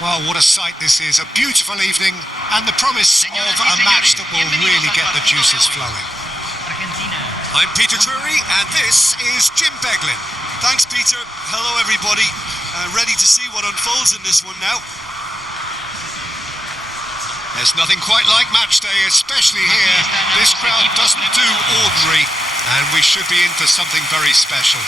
Well, what a sight this is. A beautiful evening and the promise of a match that will really get the juices flowing. Argentina. I'm Peter Drury and this is Jim Beglin. Thanks, Peter. Hello, everybody. Ready to see what unfolds in this one now. There's nothing quite like match day, especially here. This crowd doesn't do ordinary, and we should be in for something very special.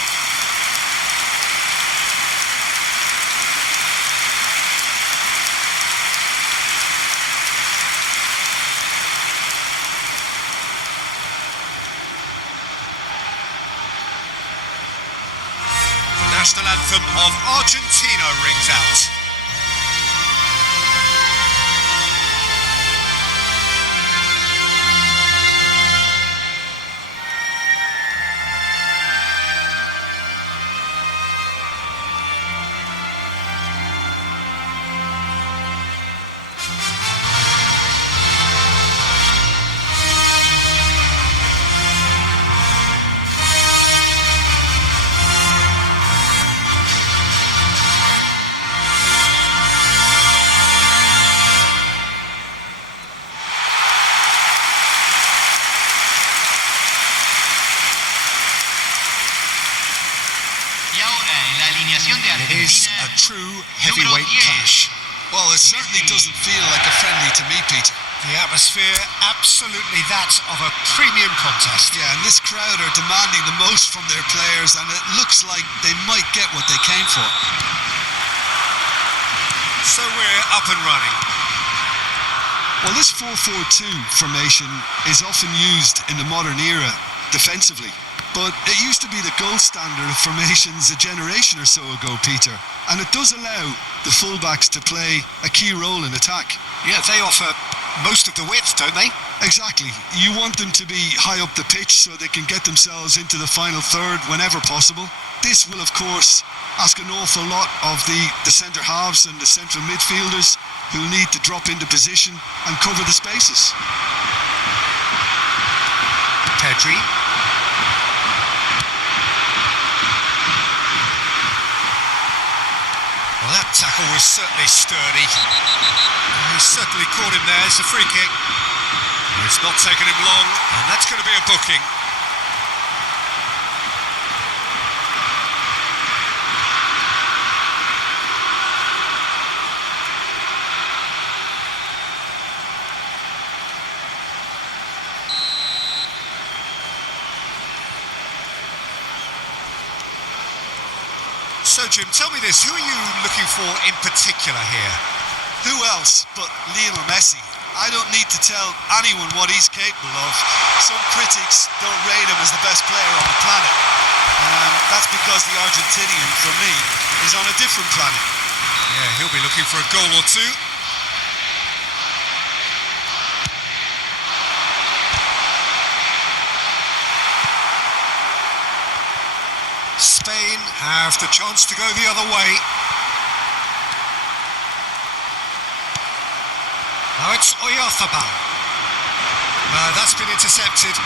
The national anthem of Argentina rings out. It is a true heavyweight clash. Well, it certainly doesn't feel like a friendly to me, Peter. The atmosphere, absolutely that of a premium contest. Yeah, and this crowd are demanding the most from their players, and it looks like they might get what they came for. So we're up and running. Well, this 4-4-2 formation is often used in the modern era defensively. But it used to be the gold standard of formations a generation or so ago, Peter. And it does allow the fullbacks to play a key role in attack. Yeah, they offer most of the width, don't they? Exactly. You want them to be high up the pitch so they can get themselves into the final third whenever possible. This will, of course, ask an awful lot of the centre halves and the central midfielders who need to drop into position and cover the spaces. Pedri. Well, that tackle was certainly sturdy. He certainly caught him there. It's a free kick. It's not taken him long, and that's going to be a booking. So, Jim, tell me this. Who are you looking for in particular here? Who else but Lionel Messi? I don't need to tell anyone what he's capable of. Some critics don't rate him as the best player on the planet. That's because the Argentinian, for me, is on a different planet. Yeah, he'll be looking for a goal or two. Spain have the chance to go the other way. Now it's Oyarzabal. That's been intercepted.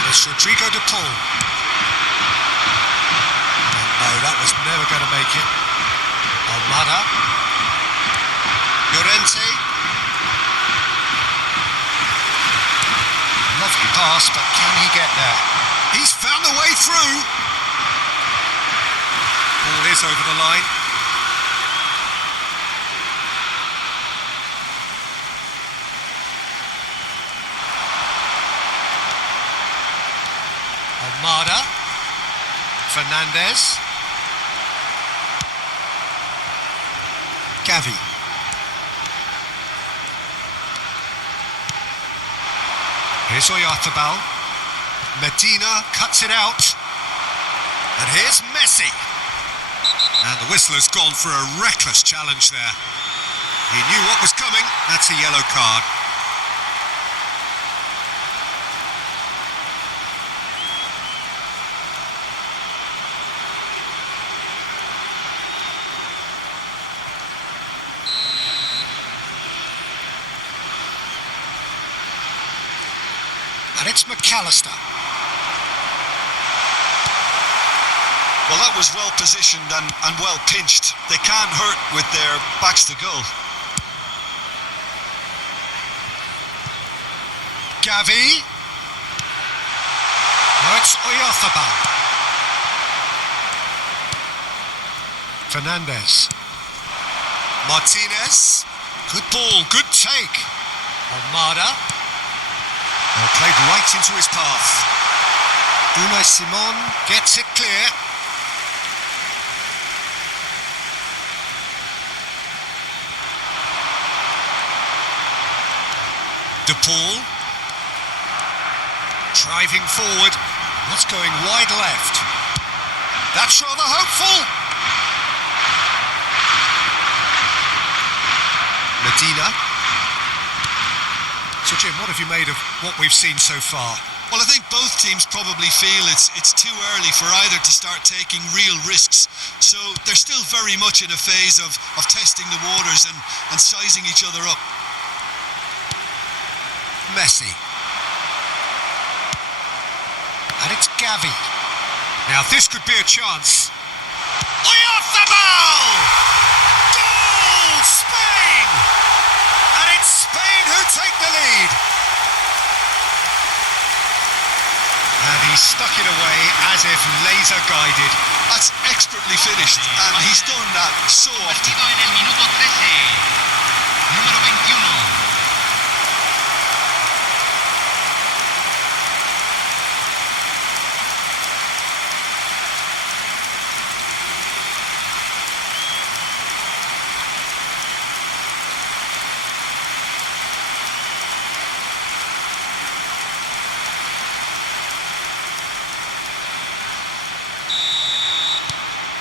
And it's Rodrigo de Paul. No, that was never going to make it. Almada. Llorente. Lovely pass, but can he get there? He's found the way through. Ball is over the line. Almada. Fernandez. Gavi. Here's Oyarzabal. Medina cuts it out. And here's Messi. And the whistler's gone for a reckless challenge there. He knew what was coming. That's a yellow card. And it's McAllister. Well, that was well positioned and well pinched. They can't hurt with their backs to goal. Gavi. Now it's Oyarzabal. Fernandez. Martinez. Good ball, good take. Almada. Played right into his path. Unai Simon gets it clear. De Paul. Driving forward. That's going wide left. That's rather hopeful. Medina. So Jim, what have you made of what we've seen so far? Well, I think both teams probably feel it's too early for either to start taking real risks. So they're still very much in a phase of testing the waters and sizing each other up. Messi. And it's Gavi. Now this could be a chance. Oyarzabal! Goal! Spain! And it's Spain who take the lead. And he stuck it away as if laser guided. That's expertly finished, and he's done that so often. En el minuto 13, número 21.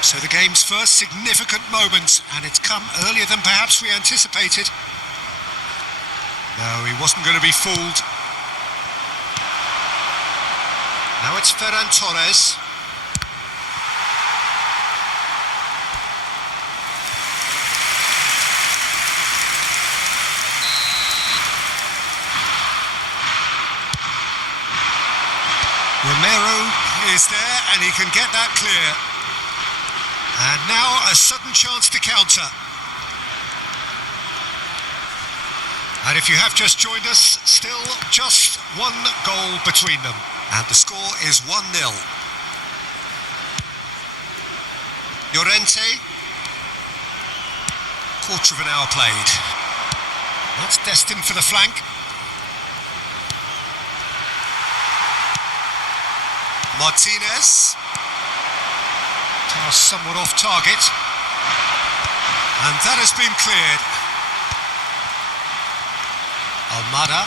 So the game's first significant moment, and it's come earlier than perhaps we anticipated. No, he wasn't going to be fooled. Now it's Ferran Torres. Romero is there, and he can get that clear. And now a sudden chance to counter. And if you have just joined us, still just one goal between them. And the score is 1-0. Llorente. Quarter of an hour played. That's destined for the flank. Martinez. Pass somewhat off target. And that has been cleared. Almada.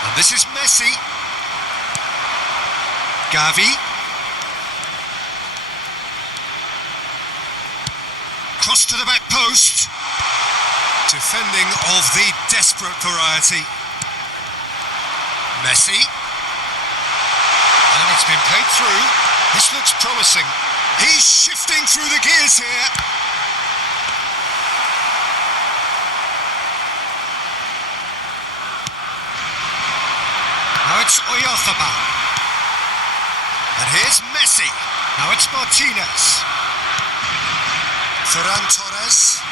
And this is Messi. Gavi. Cross to the back post. Defending of the desperate variety. Messi. And it's been played through. This looks promising. He's shifting through the gears here. Now it's Oyarzabal. And here's Messi. Now it's Martinez. Ferran Torres.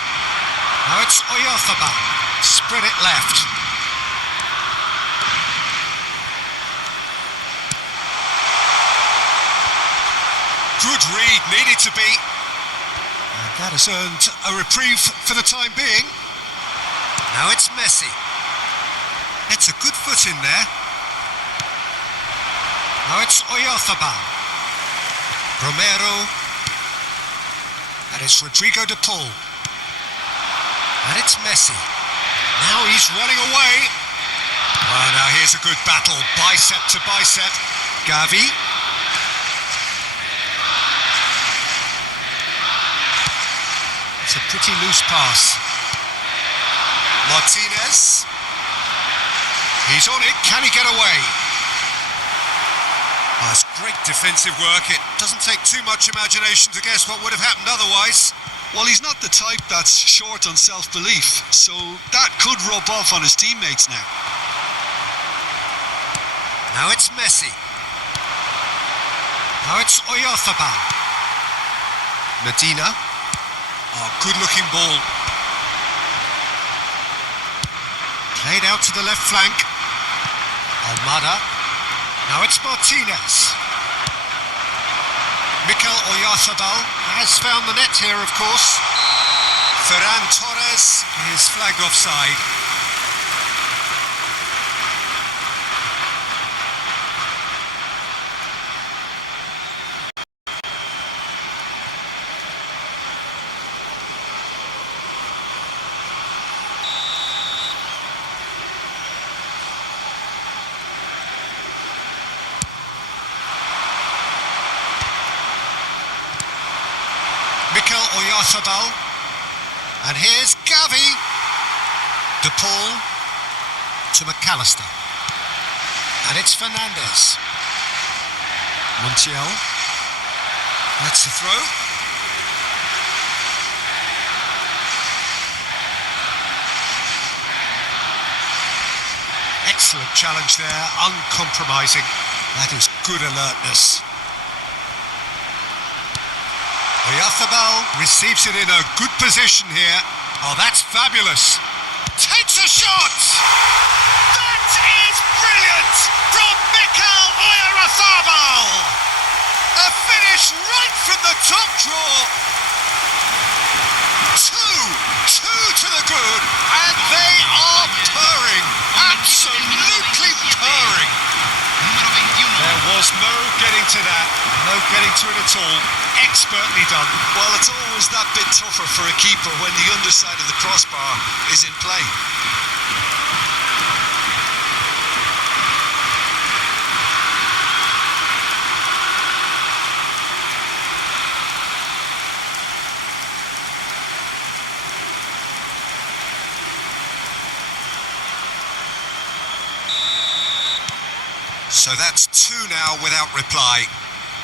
Now it's Oyarzabal. Spread it left. Good read, needed to be. And that has earned a reprieve for the time being. Now it's Messi. It's a good foot in there. Now it's Oyarzabal. Romero. And it's Rodrigo de Paul. And it's Messi. Now he's running away. Oh, now here's a good battle, bicep to bicep. Gavi. It's a pretty loose pass. Martinez. He's on it. Can he get away? Oh, that's great defensive work. It doesn't take too much imagination to guess what would have happened otherwise. Well, he's not the type that's short on self-belief, so that could rub off on his teammates now. Now it's Messi. Now it's Oyarzabal. Medina. Oh, good-looking ball. Played out to the left flank. Almada. Now it's Martinez. Mikel Oyarzabal has found the net here, of course. Ferran Torres is flagged offside. Mikel Oyarzabal. And here's Gavi. De Paul to McAllister. And it's Fernandez. Montiel. That's the throw. Excellent challenge there, uncompromising. That is good alertness. Oyarzabal receives it in a good position here. Oh, that's fabulous. Takes a shot! That is brilliant from Mikel Oyarzabal! A finish right from the top draw. Two to the good, and they are purring. Absolutely purring. There was no getting to that, no getting to it at all. Expertly done. Well, it's always that bit tougher for a keeper when the underside of the crossbar is in play. So that's two now without reply.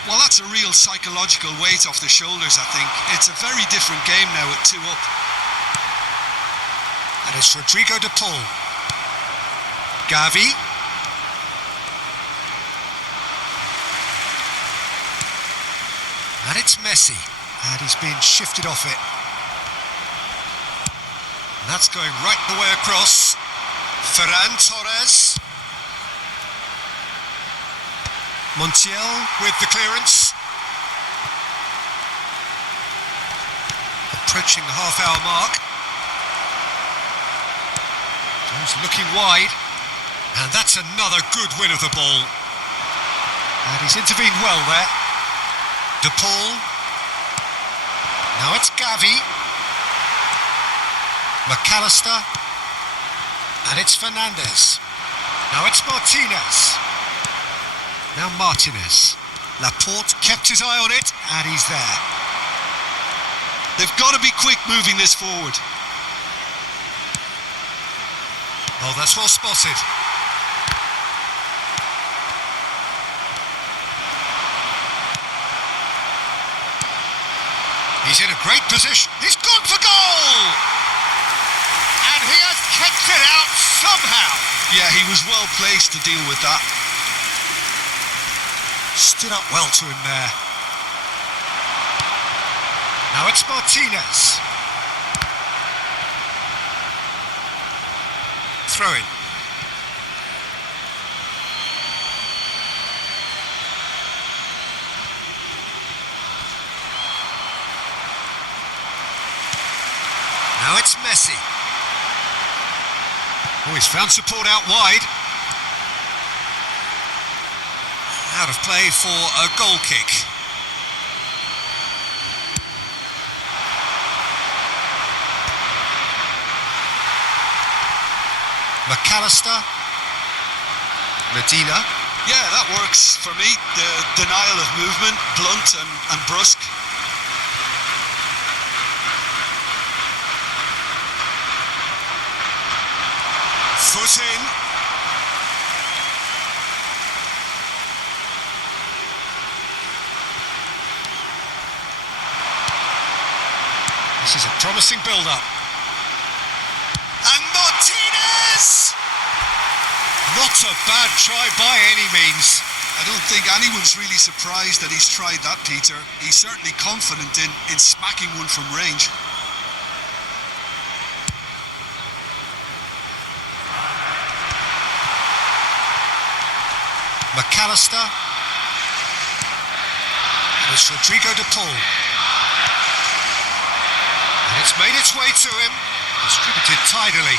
Well, that's a real psychological weight off the shoulders, I think. It's a very different game now with 2 up. And it's Rodrigo de Paul. Gavi. And it's Messi. And he's been shifted off it. And that's going right the way across. Ferran Torres. Montiel with the clearance. Approaching the half-hour mark. He's looking wide. And that's another good win of the ball. And he's intervened well there. De Paul. Now it's Gavi. McAllister. And it's Fernandez. Now it's Martinez. Now Martinez. Laporte kept his eye on it, and he's there. They've got to be quick moving this forward. Oh, that's well spotted. He's in a great position. He's gone for goal! And he has kept it out somehow. Yeah, he was well placed to deal with that. Stood up well to him there. Now it's Martinez. Throw in. Now it's Messi. Oh, he's found support out wide. Out of play for a goal kick. McAllister. Medina. Yeah, that works for me. The denial of movement, blunt and brusque. Foot in. This is a promising build-up. And Martinez! Not a bad try by any means. I don't think anyone's really surprised that he's tried that, Peter. He's certainly confident in smacking one from range. McAllister. And it's Rodrigo de Paul. And it's made its way to him. Distributed tidily.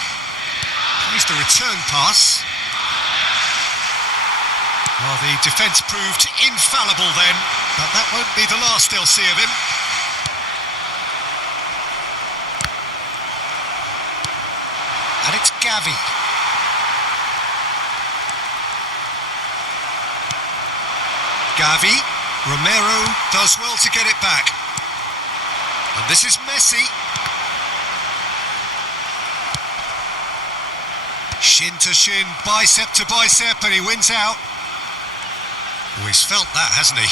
Plays the return pass. Well, the defence proved infallible then, but that won't be the last they'll see of him. And it's Gavi. Gavi. Romero does well to get it back. And this is Messi. Shin to shin, bicep to bicep, and he wins out. Oh, he's felt that, hasn't he?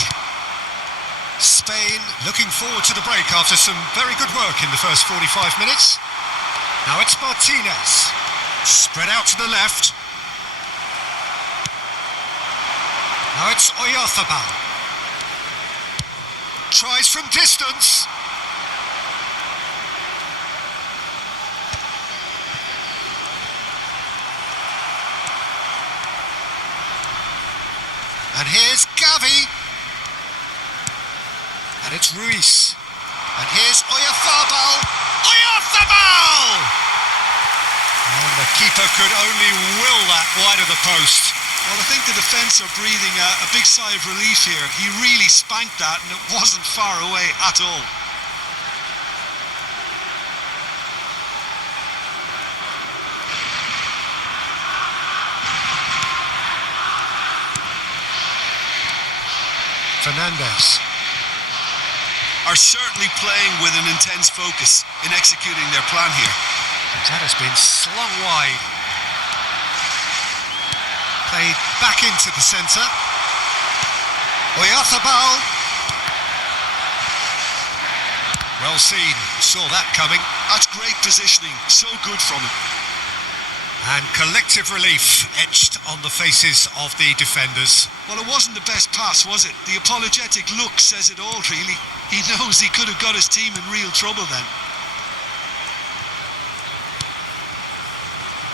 Spain looking forward to the break after some very good work in the first 45 minutes. Now it's Martinez. Spread out to the left. Now it's Oyarzabal. Tries from distance. And here's Gavi. And it's Ruiz. And here's Oyarzabal. Oyarzabal! And the keeper could only will that wide of the post. Well, I think the defence are breathing a big sigh of relief here. He really spanked that and it wasn't far away at all. Fernandez are certainly playing with an intense focus in executing their plan here. That has been slung wide. Played back into the centre. Oyarzabal. Well seen, saw that coming. That's great positioning, so good from him. And collective relief etched on the faces of the defenders. Well, it wasn't the best pass, was it? The apologetic look says it all, really. He knows he could have got his team in real trouble then.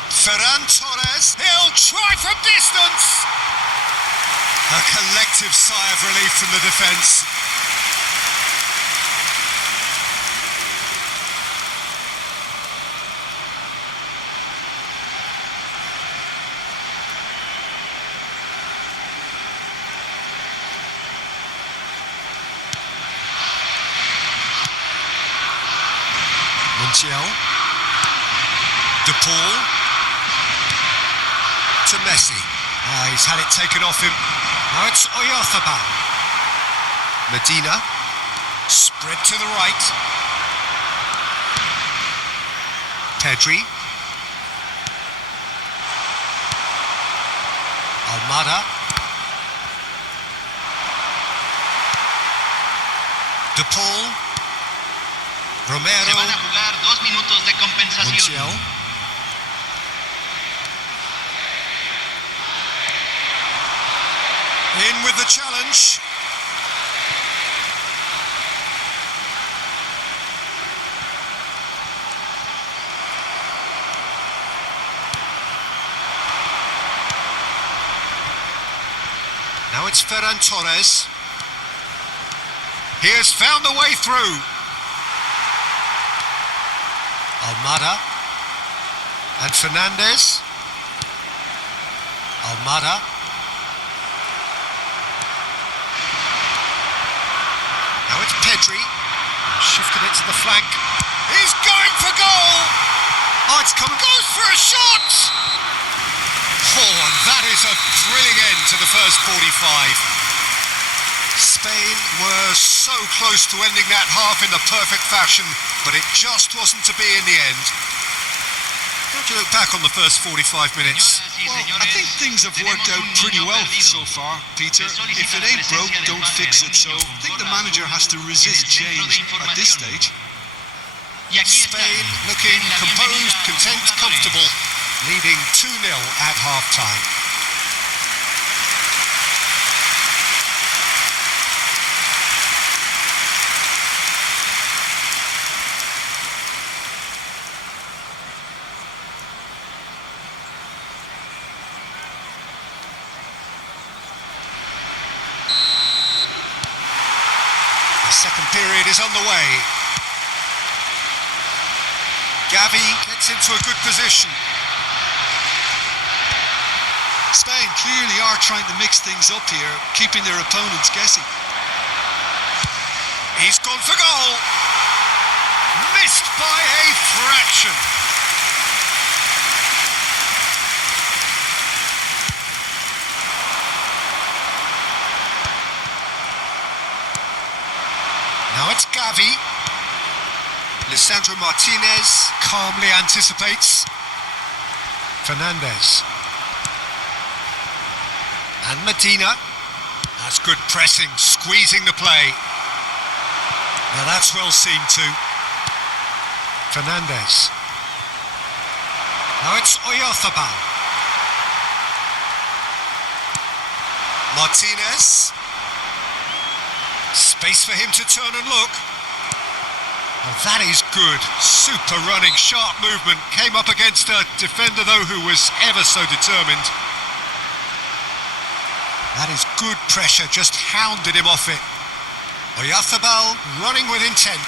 Ferran Torres, he'll try from distance! A collective sigh of relief from the defence. Montiel. De Paul. To Messi. He's had it taken off him. Now it's Oyarzabal. Medina. Spread to the right. Pedri. Almada. De Paul. Romero. Se van a jugar 2 minutos de compensación. Montiel. In with the challenge. Now it's Ferran Torres. He has found the way through. Almada. And Fernandez. Almada. Now it's Pedri. Shifted it to the flank. He's going for goal! Oh, it's come. Goes for a shot! Oh, and that is a thrilling end to the first 45. Spain were so close to ending that half in the perfect fashion, but it just wasn't to be in the end. How do you look back on the first 45 minutes? Well, I think things have worked out pretty well so far, Peter. If it ain't broke, don't fix it. So I think the manager has to resist change at this stage. Spain looking composed, content, comfortable, leading 2-0 at half-time. The second period is underway. Gavi gets into a good position. Spain clearly are trying to mix things up here, keeping their opponents guessing. He's gone for goal. Missed by a fraction. Now it's Gavi. Lisandro Martinez calmly anticipates. Fernandez. And Medina. That's good pressing, squeezing the play. Now that's well seen too. Fernandez. Now it's Oyarzabal. Martinez. Space for him to turn and look. Oh, that is good. Super running, sharp movement. Came up against a defender, though, who was ever so determined. That is good pressure, just hounded him off it. Oyarzabal running with intent.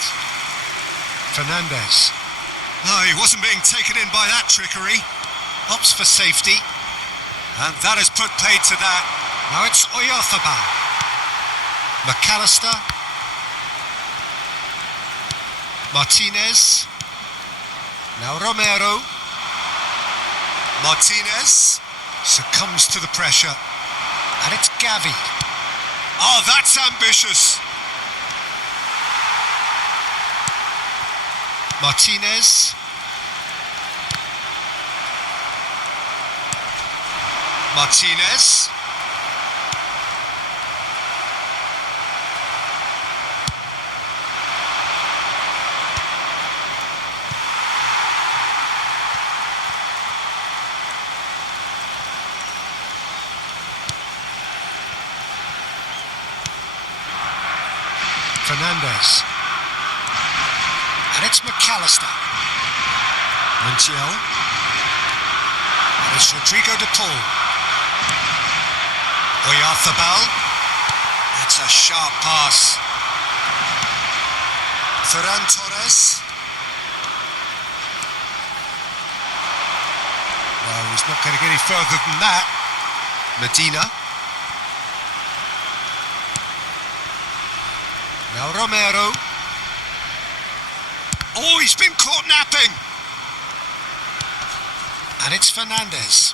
Fernandez. No, he wasn't being taken in by that trickery. Opts for safety. And that has put paid to that. Now it's Oyarzabal. McAllister. Martinez. Now Romero. Martinez succumbs to the pressure. And it's Gavi. Oh, that's ambitious. Martinez. Martinez. Fernandez. And it's McAllister. Montiel. And it's Rodrigo de Paul. Oyarzabal. That's a sharp pass. Ferran Torres. Well, he's not going to get any further than that. Medina. Now Romero. Oh, he's been caught napping. And it's Fernandez.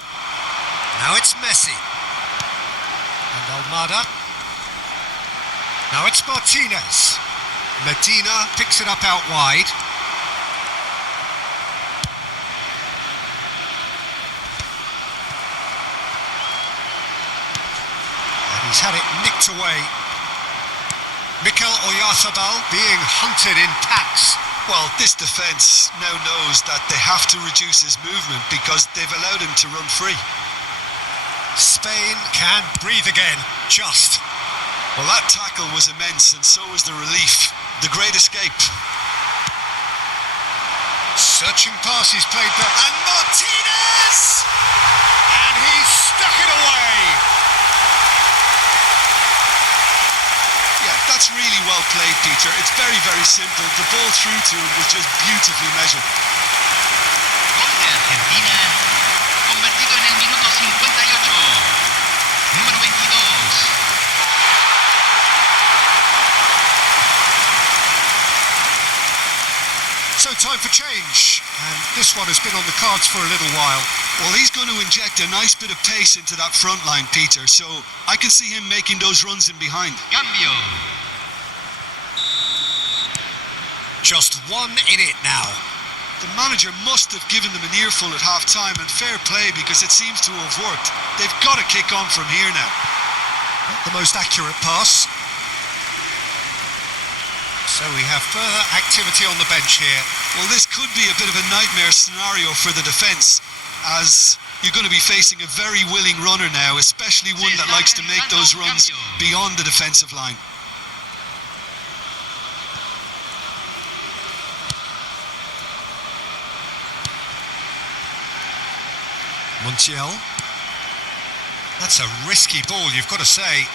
Now it's Messi. And Almada. Now it's Martinez. Medina picks it up out wide. And he's had it nicked away. Mikel Oyarzabal being hunted in packs. Well, this defence now knows that they have to reduce his movement because they've allowed him to run free. Spain can breathe again, just. Well, that tackle was immense, and so was the relief. The great escape. Searching pass, he's played there. And Martinez! And he's stuck it away. Yeah, that's really well played, Peter. It's very, very simple. The ball through to him was just beautifully measured. Gol de Argentina, convertido en el minuto 58. Número 22. So time for change, and this one has been on the cards for a little while. Well, he's going to inject a nice bit of pace into that front line, Peter, so I can see him making those runs in behind. Cambio. Just 1 in it now. The manager must have given them an earful at half-time, and fair play because it seems to have worked. They've got to kick on from here now. Not the most accurate pass. So we have further activity on the bench here. Well, this could be a bit of a nightmare scenario for the defence, as you're going to be facing a very willing runner now, especially one that likes to make those runs beyond the defensive line. Montiel. That's a risky ball, you've got to say.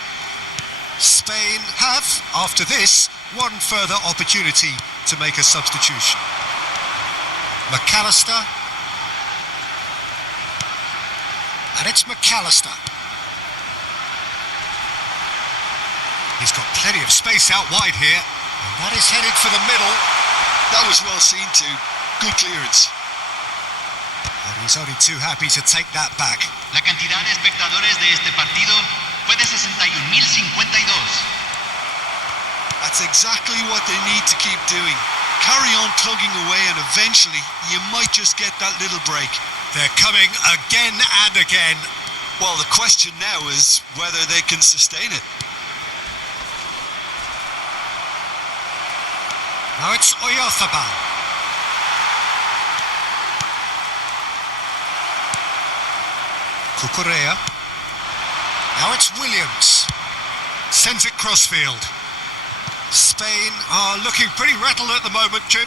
Spain have, after this, one further opportunity to make a substitution. McAllister. And it's McAllister. He's got plenty of space out wide here. And that is headed for the middle. That was well seen too. Good clearance. And he's only too happy to take that back. La cantidad de espectadores de este partido fue de 61.052. That's exactly what they need to keep doing. Carry on plugging away and eventually you might just get that little break. They're coming again and again. Well, the question now is whether they can sustain it. Now it's Oyarzabal. Cucurella. Now it's Williams. Sends it crossfield. Spain are looking pretty rattled at the moment, Jim.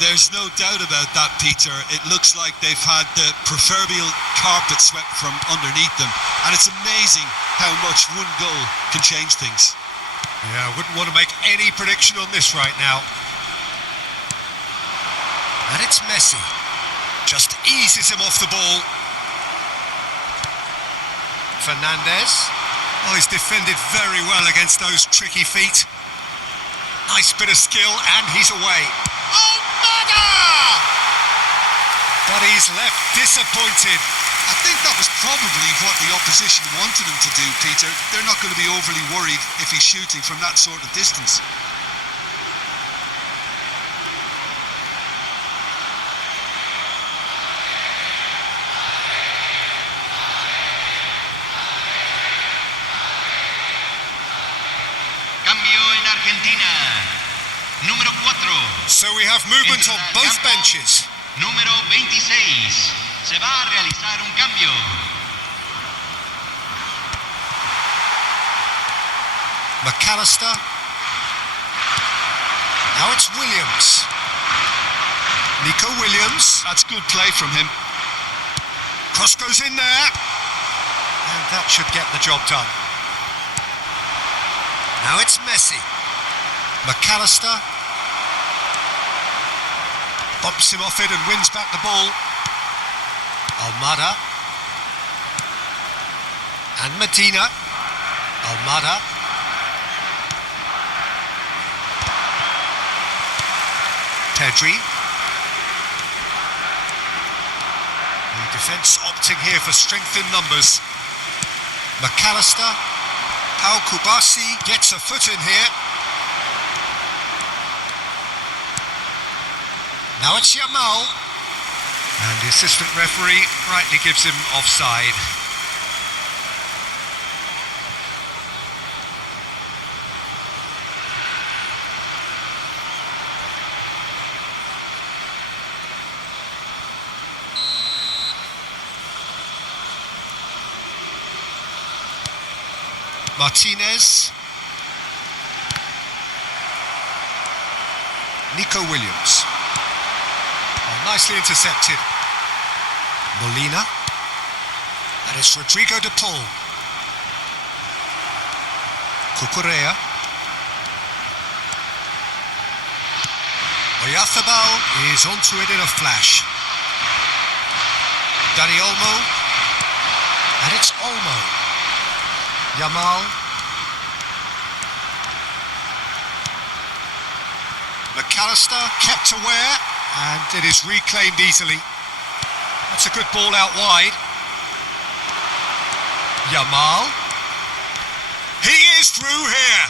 There's no doubt about that, Peter. It looks like they've had the proverbial carpet swept from underneath them. And it's amazing how much one goal can change things. Yeah, I wouldn't want to make any prediction on this right now. And it's Messi. Just eases him off the ball. Fernandez. Oh, he's defended very well against those tricky feet. Nice bit of skill, and he's away. But he's left disappointed. I think that was probably what the opposition wanted him to do, Peter. They're not going to be overly worried if he's shooting from that sort of distance. Cambio en Argentina. Número 4. So we have movement on both benches. Número 26. Se va a realizar un cambio. McAllister. Now it's Williams. Nico Williams. That's good play from him. Cross goes in there. And that should get the job done. Now it's Messi. McAllister. Bumps him off it and wins back the ball. Almada. And Medina. Almada. Pedri. The defence opting here for strength in numbers. McAllister. Pau Kubasi gets a foot in here. Now it's Yamal. And the assistant referee rightly gives him offside. Martinez. Nico Williams. Oh, nicely intercepted. Molina. And it's Rodrigo de Paul. Cucurella. Oyarzabal is onto it in a flash. Dani Olmo. And it's Olmo. Yamal. McAllister kept aware, and it is reclaimed easily. That's a good ball out wide. Yamal. He is through here.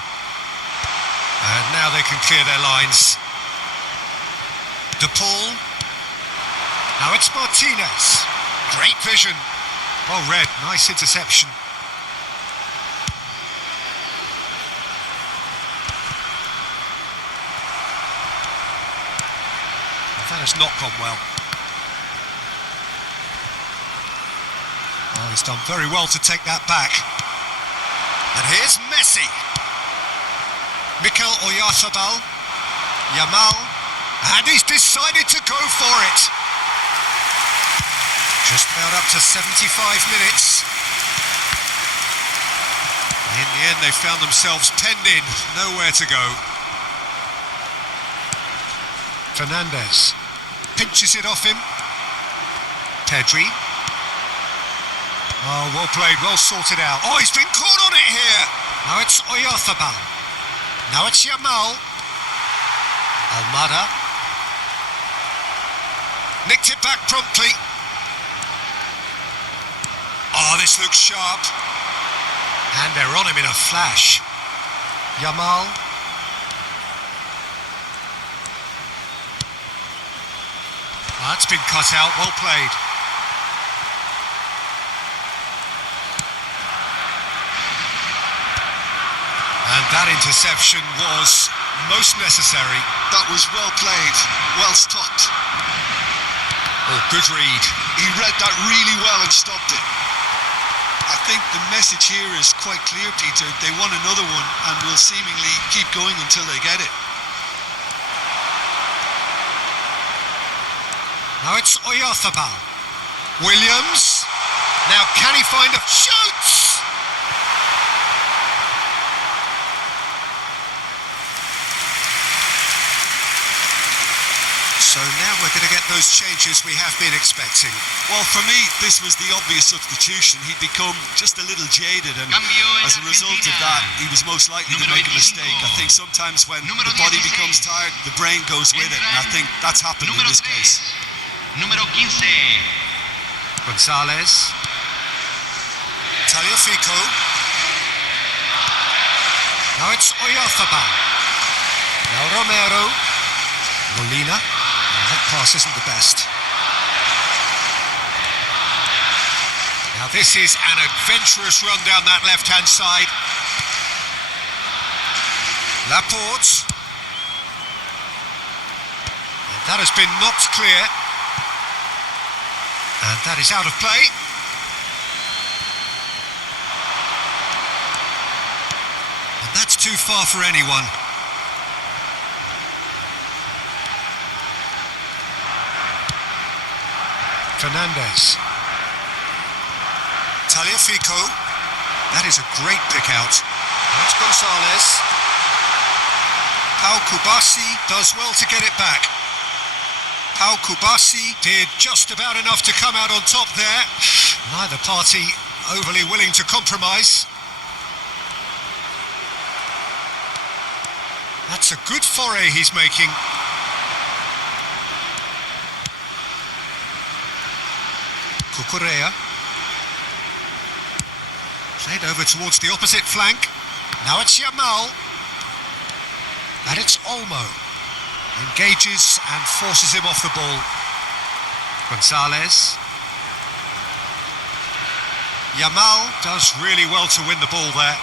And now they can clear their lines. De Paul. Now it's Martinez. Great vision. Well read, nice interception. That has not gone well. Oh, he's done very well to take that back. And here's Messi. Mikel Oyarzabal. Yamal. And he's decided to go for it. Just about up to 75 minutes. In the end, they found themselves penned in, nowhere to go. Fernandez pinches it off him. Pedri. Oh, well played, well sorted out. Oh, he's been caught on it here. Now it's Oyarzabal. Now it's Yamal. Almada. Nicked it back promptly. Oh, this looks sharp. And they're on him in a flash. Yamal. That's been cut out, well played. And that interception was most necessary. That was well played, well stopped. Oh, good read. He read that really well and stopped it. I think the message here is quite clear, Peter. They want another one and will seemingly keep going until they get it. Now it's Oyarzabal. Williams. Now can he find a... Shoots! So now we're going to get those changes we have been expecting. Well, for me, this was the obvious substitution. He'd become just a little jaded, and as a result of that, he was most likely to make a mistake. I think sometimes when the body becomes tired, the brain goes with it, and I think that's happened in this case. Número 15. Gonzalez. Tagliafico. Now it's Oyarzabal. Now Romero. Molina. That pass isn't the best. Now this is an adventurous run down that left-hand side. Laporte. And that has been knocked clear. And that is out of play. And that's too far for anyone. Fernandez. Tagliafico. That is a great pick out. That's Gonzalez. Pau Kubasi does well to get it back. Pau Kubasi did just about enough to come out on top there. Neither party overly willing to compromise. That's a good foray he's making. Cucurella. Played over towards the opposite flank. Now it's Yamal. And it's Olmo. Engages and forces him off the ball. Gonzalez. Yamal does really well to win the ball there.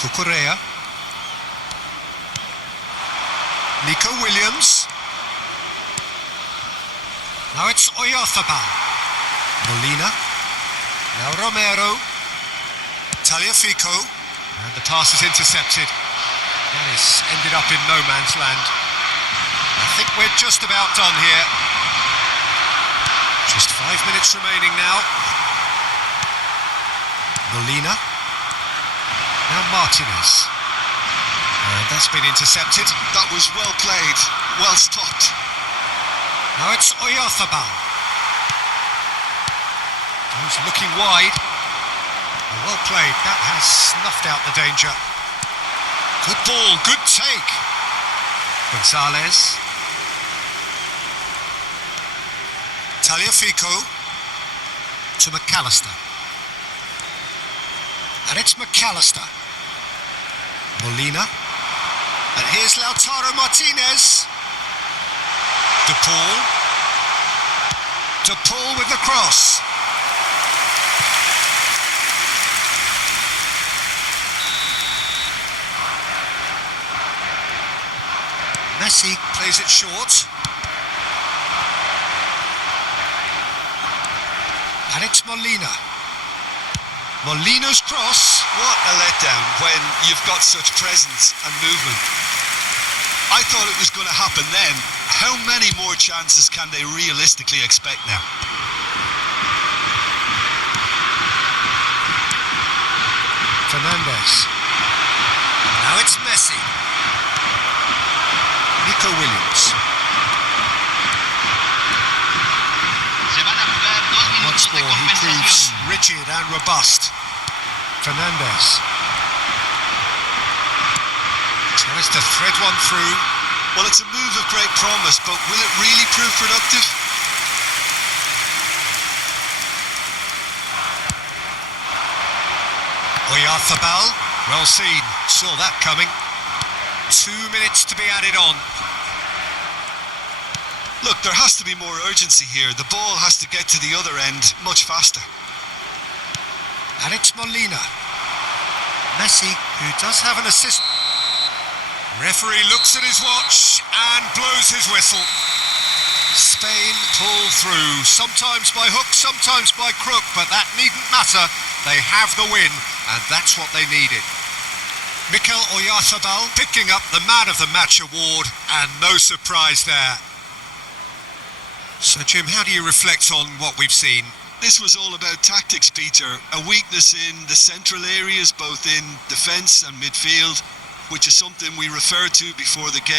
Cucurella. Nico Williams. Now it's Oyarzabal. Molina. Now Romero. Tagliafico. And the pass is intercepted. That has ended up in no man's land. I think we're just about done here. Just 5 minutes remaining now. Molina. Now Martinez. And that's been intercepted. That was well played, well stopped. Now it's Oyarzabal. He's looking wide. Well played. That has snuffed out the danger. Good ball, good take. Gonzalez. Tagliafico. To McAllister. And it's McAllister. Molina. And here's Lautaro Martinez. De Paul. De Paul with the cross. Messi plays it short. And it's Molina. Molina's cross. What a letdown when you've got such presence and movement. I thought it was going to happen then. How many more chances can they realistically expect now? Fernandes. Now it's Messi. Nico Williams. Se van a jugar 2 Once minutos de more, he proves compensación. rigid and robust. Fernandes. Tries to thread one through. Well, it's a move of great promise, but will it really prove productive? Oyarzabal, well seen, saw that coming. 2 minutes to be added on. Look, there has to be more urgency here. The ball has to get to the other end much faster. And it's Molina. Messi, who does have an assist. Referee looks at his watch and blows his whistle. Spain pull through, sometimes by hook, sometimes by crook, but that needn't matter. They have the win, and that's what they needed. Mikel Oyarzabal picking up the Man of the Match award, and no surprise there. So, Jim, how do you reflect on what we've seen? This was all about tactics, Peter. A weakness in the central areas, both in defence and midfield, which is something we referred to before the game.